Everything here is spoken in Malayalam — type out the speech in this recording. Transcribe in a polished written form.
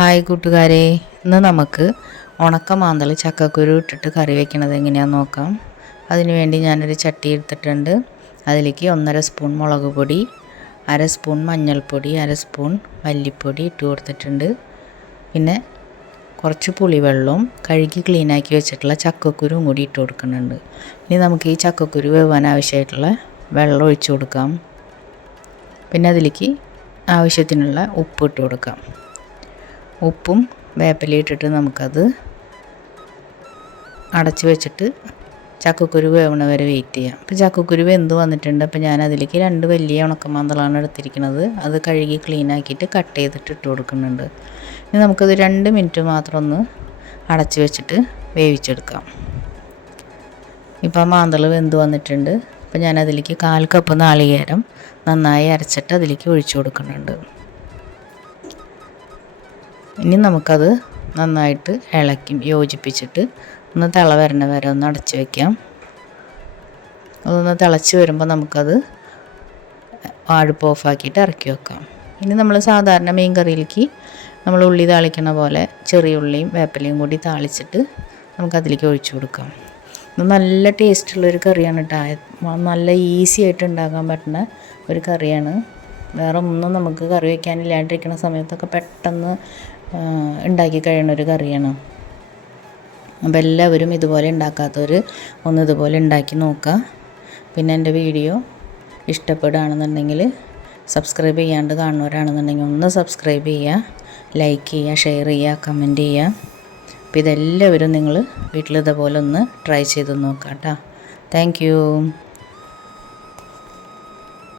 ഹായ് കൂട്ടുകാരെ, ഇന്ന് നമുക്ക് ഉണക്കമാന്തൾ ചക്കക്കുരു ഇട്ടിട്ട് കറി വയ്ക്കുന്നത് എങ്ങനെയാണെന്ന് നോക്കാം. അതിനുവേണ്ടി ഞാനൊരു ചട്ടി എടുത്തിട്ടുണ്ട്. അതിലേക്ക് 1.5 സ്പൂൺ മുളക് പൊടി, 1/2 സ്പൂൺ മഞ്ഞൾപ്പൊടി, 1/2 സ്പൂൺ മല്ലിപ്പൊടി ഇട്ട് കൊടുത്തിട്ടുണ്ട്. പിന്നെ കുറച്ച് പുളിവെള്ളവും കഴുകി ക്ലീനാക്കി വെച്ചിട്ടുള്ള ചക്കക്കുരുവും കൂടി ഇട്ട് കൊടുക്കുന്നുണ്ട്. ഇനി നമുക്ക് ഈ ചക്കക്കുരു വേവാൻ ആവശ്യമായിട്ടുള്ള വെള്ളം ഒഴിച്ചു കൊടുക്കാം. പിന്നെ അതിലേക്ക് ആവശ്യത്തിനുള്ള ഉപ്പ് ഇട്ട് കൊടുക്കാം. ഉപ്പും വേപ്പിലയും ഇട്ടിട്ട് നമുക്കത് അടച്ച് വെച്ചിട്ട് ചക്കക്കുരു വേവണ വരെ വെയിറ്റ് ചെയ്യാം. അപ്പോൾ ചക്കക്കുരു വെന്ത് വന്നിട്ടുണ്ട്. അപ്പോൾ ഞാൻ അതിലേക്ക് 2 വലിയ ഉണക്കമാന്തളാണ് എടുത്തിരിക്കുന്നത്. അത് കഴുകി ക്ലീനാക്കിയിട്ട് കട്ട് ചെയ്തിട്ട് ഇട്ട് കൊടുക്കുന്നുണ്ട്. ഇനി നമുക്കത് 2 മിനിറ്റ് മാത്രം ഒന്ന് അടച്ച് വെച്ചിട്ട് വേവിച്ചെടുക്കാം. ഇപ്പോൾ മാന്തൾ വെന്ത് വന്നിട്ടുണ്ട്. അപ്പോൾ ഞാൻ അതിലേക്ക് 1/4 കപ്പ് നാളികേരം നന്നായി അരച്ചിട്ട് അതിലേക്ക് ഒഴിച്ചു കൊടുക്കുന്നുണ്ട്. ഇനി നമുക്കത് നന്നായിട്ട് ഇളക്കി യോജിപ്പിച്ചിട്ട് ഒന്ന് തിള വരണ വരെ ഒന്ന് അടച്ച് വയ്ക്കാം. അതൊന്ന് തിളച്ച് വരുമ്പോൾ നമുക്കത് അടുപ്പ് ഓഫാക്കിയിട്ട് ഇറക്കി വെക്കാം. ഇനി നമ്മൾ സാധാരണ മീൻ കറിയിലേക്ക് നമ്മൾ ഉള്ളി താളിക്കണ പോലെ ചെറിയ ഉള്ളിയും വേപ്പിലയും കൂടി താളിച്ചിട്ട് നമുക്കതിലേക്ക് ഒഴിച്ചു കൊടുക്കാം. ഇത് നല്ല ടേസ്റ്റുള്ളൊരു കറിയാണ് കേട്ടോ. നല്ല ഈസി ആയിട്ട് ഉണ്ടാക്കാൻ പറ്റുന്ന ഒരു കറിയാണ്. വേറെ ഒന്നും നമുക്ക് കറി വയ്ക്കാനില്ലാണ്ടിരിക്കുന്ന സമയത്തൊക്കെ പെട്ടെന്ന് ഉണ്ടാക്കി കഴിയുന്ന ഒരു കറിയാണ്. അപ്പോൾ എല്ലാവരും ഇതുപോലെ ഉണ്ടാക്കാത്തവർ ഒന്ന് ഇതുപോലെ ഉണ്ടാക്കി നോക്കുക. പിന്നെ എൻ്റെ വീഡിയോ ഇഷ്ടപ്പെടുകയാണെന്നുണ്ടെങ്കിൽ സബ്സ്ക്രൈബ് ചെയ്യാണ്ട് കാണുന്നവരാണെന്നുണ്ടെങ്കിൽ ഒന്ന് സബ്സ്ക്രൈബ് ചെയ്യുക, ലൈക്ക് ചെയ്യുക, ഷെയർ ചെയ്യുക, കമൻറ്റ് ചെയ്യുക. അപ്പോൾ ഇതെല്ലാവരും നിങ്ങൾ വീട്ടിൽ ഇതുപോലെ ഒന്ന് ട്രൈ ചെയ്ത് നോക്കാം കേട്ടോ. Thank you.